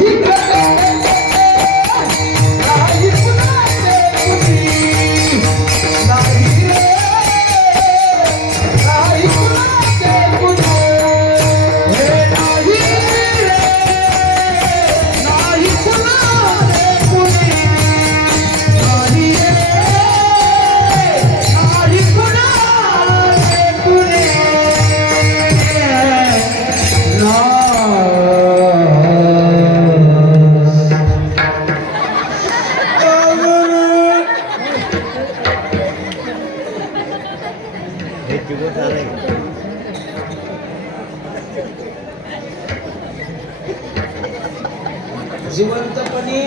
He जिवंतपणे